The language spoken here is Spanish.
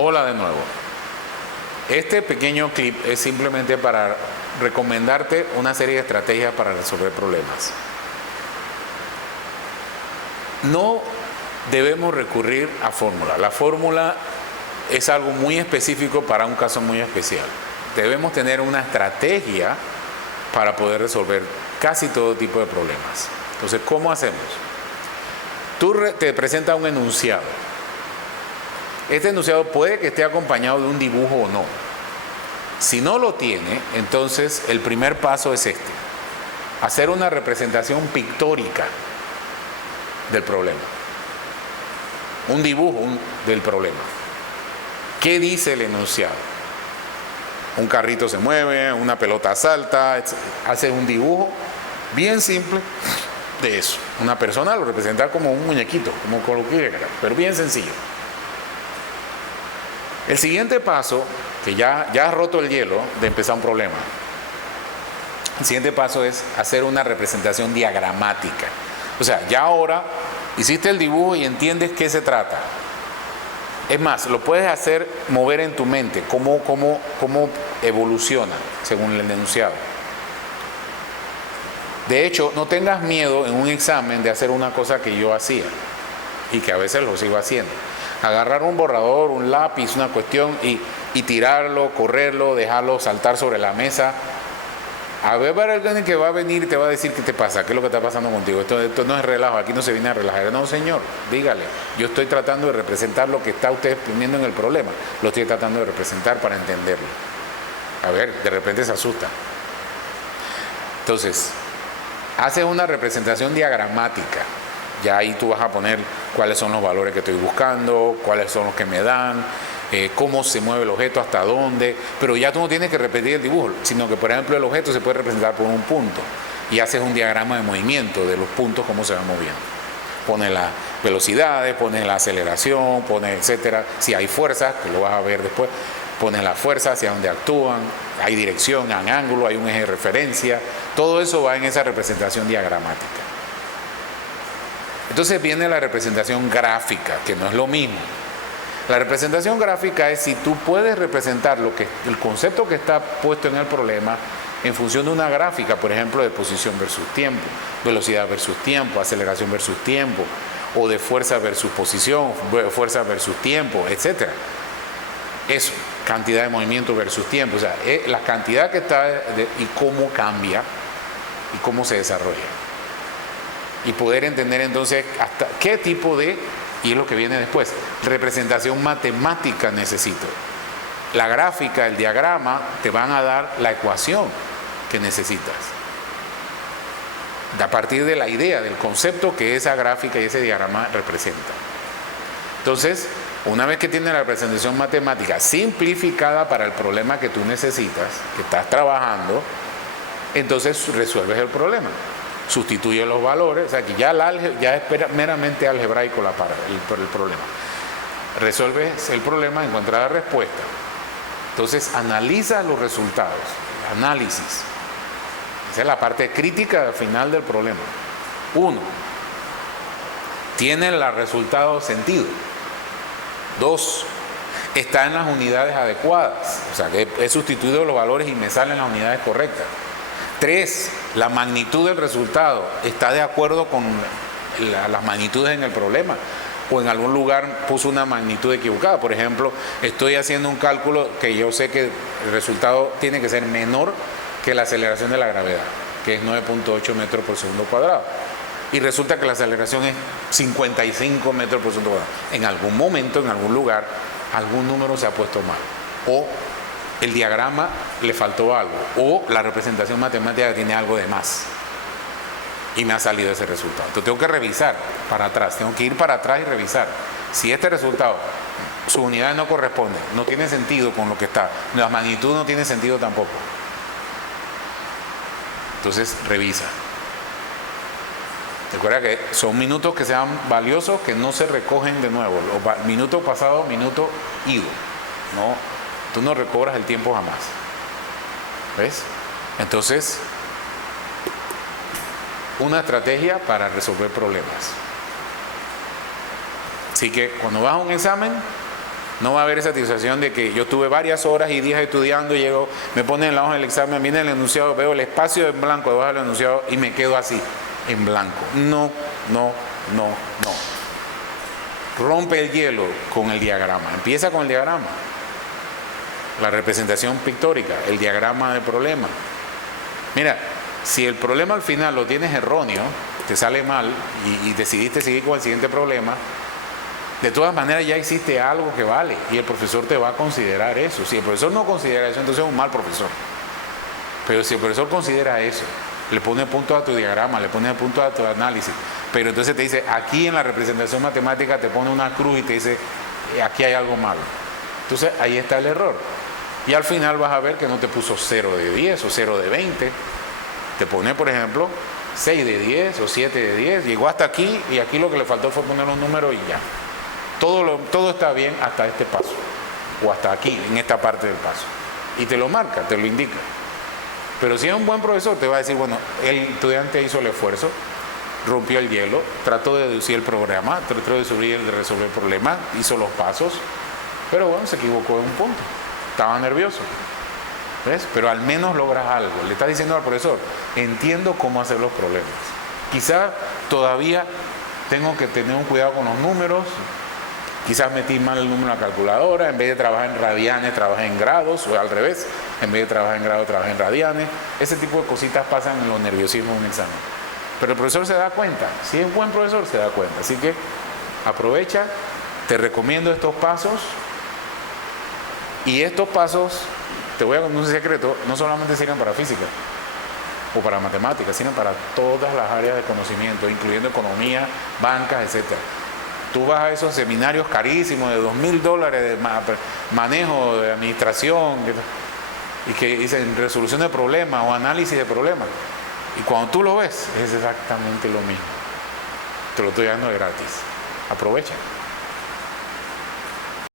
Hola de nuevo. Este pequeño clip es simplemente para recomendarte una serie de estrategias para resolver problemas. No debemos recurrir a fórmula. La fórmula es algo muy específico para un caso muy especial. Debemos tener una estrategia para poder resolver casi todo tipo de problemas. Entonces, ¿cómo hacemos? Te presenta un enunciado. Este enunciado puede que esté acompañado de un dibujo o no. Si no lo tiene, entonces el primer paso es este: hacer una representación pictórica del problema. Un dibujo del problema. ¿Qué dice el enunciado? Un carrito se mueve, una pelota salta, hace un dibujo bien simple de eso. Una persona lo representa como un muñequito, como cualquiera, pero bien sencillo. El siguiente paso, que ya has roto el hielo de empezar un problema, el siguiente paso es hacer una representación diagramática. O sea, ya ahora hiciste el dibujo y entiendes qué se trata. Es más, lo puedes hacer mover en tu mente, cómo evoluciona según el enunciado. De hecho, no tengas miedo en un examen de hacer una cosa que yo hacía y que a veces lo sigo haciendo. Agarrar un borrador, un lápiz, una cuestión y tirarlo, correrlo, dejarlo saltar sobre la mesa. A ver, para alguien que va a venir y te va a decir qué te pasa, qué es lo que está pasando contigo. Esto no es relajo, aquí no se viene a relajar. No, señor, dígale, yo estoy tratando de representar lo que está usted exponiendo en el problema. Lo estoy tratando de representar para entenderlo. A ver, de repente se asusta. Entonces, haces una representación diagramática. Ya ahí tú vas a poner cuáles son los valores que estoy buscando, cuáles son los que me dan, cómo se mueve el objeto, hasta dónde. Pero ya tú no tienes que repetir el dibujo, sino que, por ejemplo, el objeto se puede representar por un punto y haces un diagrama de movimiento de los puntos, cómo se van moviendo. Pones las velocidades, pones la aceleración, pones etcétera. Si hay fuerzas, que lo vas a ver después, pones las fuerzas hacia dónde actúan, hay dirección, hay ángulo, hay un eje de referencia. Todo eso va en esa representación diagramática. Entonces viene la representación gráfica, que no es lo mismo. La representación gráfica es si tú puedes representar el concepto que está puesto en el problema en función de una gráfica, por ejemplo, de posición versus tiempo, velocidad versus tiempo, aceleración versus tiempo, o de fuerza versus posición, fuerza versus tiempo, etc. Eso, cantidad de movimiento versus tiempo, o sea, la cantidad que está y cómo cambia y cómo se desarrolla. Y poder entender entonces hasta qué tipo de, y es lo que viene después, representación matemática necesito. La gráfica, el diagrama, te van a dar la ecuación que necesitas. A partir de la idea, del concepto que esa gráfica y ese diagrama representan. Entonces, una vez que tienes la representación matemática simplificada para el problema que tú necesitas, que estás trabajando, entonces resuelves el problema. Sustituye los valores, o sea que ya es meramente algebraico el problema. Resuelves el problema, encuentras la respuesta. Entonces analiza los resultados, análisis. Esa es la parte crítica final del problema. 1. ¿Tiene el resultado sentido? 2. ¿Está en las unidades adecuadas? O sea que he sustituido los valores y me salen las unidades correctas. 3. La magnitud del resultado está de acuerdo con las magnitudes en el problema, o en algún lugar puso una magnitud equivocada. Por ejemplo, estoy haciendo un cálculo que yo sé que el resultado tiene que ser menor que la aceleración de la gravedad, que es 9.8 metros por segundo cuadrado, y resulta que la aceleración es 55 metros por segundo cuadrado. En algún momento, en algún lugar, algún número se ha puesto mal, o el diagrama le faltó algo, o la representación matemática tiene algo de más y me ha salido ese resultado. Entonces tengo que revisar para atrás, tengo que ir para atrás y revisar si este resultado, sus unidades no corresponden, no tiene sentido con lo que está, la magnitud no tiene sentido tampoco. Entonces revisa. Recuerda que son minutos que sean valiosos, que no se recogen de nuevo. Minuto pasado, minuto ido. No, tú no recobras el tiempo jamás. ¿Ves? Entonces, una estrategia para resolver problemas. Así que cuando vas a un examen, No va a haber esa satisfacción de que yo tuve varias horas y días estudiando, y llego, me ponen en la hoja del examen, viene el enunciado, veo el espacio en blanco debajo del enunciado y me quedo así, en blanco. No, no, no, no. Rompe el hielo con el diagrama. Empieza con el diagrama. La representación pictórica, el diagrama del problema. Mira, si el problema al final lo tienes erróneo, te sale mal y decidiste seguir con el siguiente problema, de todas maneras ya existe algo que vale y el profesor te va a considerar eso. Si el profesor no considera eso, entonces es un mal profesor. Pero si el profesor considera eso, le pone puntos a tu diagrama, le pone puntos a tu análisis, pero entonces te dice, aquí en la representación matemática te pone una cruz y te dice, aquí hay algo malo. Entonces ahí está el error. Y al final vas a ver que no te puso 0 de 10 o 0 de 20. Te pone, por ejemplo, 6 de 10 o 7 de 10. Llegó hasta aquí y aquí lo que le faltó fue poner un número y ya. Todo está bien hasta este paso. O hasta aquí, en esta parte del paso. Y te lo marca, te lo indica. Pero si es un buen profesor, te va a decir, bueno, el estudiante hizo el esfuerzo, rompió el hielo, trató de deducir el programa, trató de resolver el problema, hizo los pasos, pero bueno, se equivocó en un punto. Estaba nervioso. ¿Ves? Pero al menos logras algo. Le estás diciendo al profesor, entiendo cómo hacer los problemas. Quizás todavía tengo que tener un cuidado con los números. Quizás metí mal el número en la calculadora, en vez de trabajar en radianes, trabajé en grados, o al revés, en vez de trabajar en grados, trabajé en radianes. Ese tipo de cositas pasan en los nerviosismos de un examen. Pero el profesor se da cuenta, si es buen profesor se da cuenta. Así que aprovecha, te recomiendo estos pasos, y estos pasos, te voy a contar un secreto, no solamente sirven para física o para matemáticas, sino para todas las áreas de conocimiento, incluyendo economía, bancas, etcétera. Tú vas a esos seminarios carísimos de $2,000 de manejo de administración y que dicen resolución de problemas o análisis de problemas. Y cuando tú lo ves, es exactamente lo mismo. Te lo estoy dando de gratis. Aprovecha.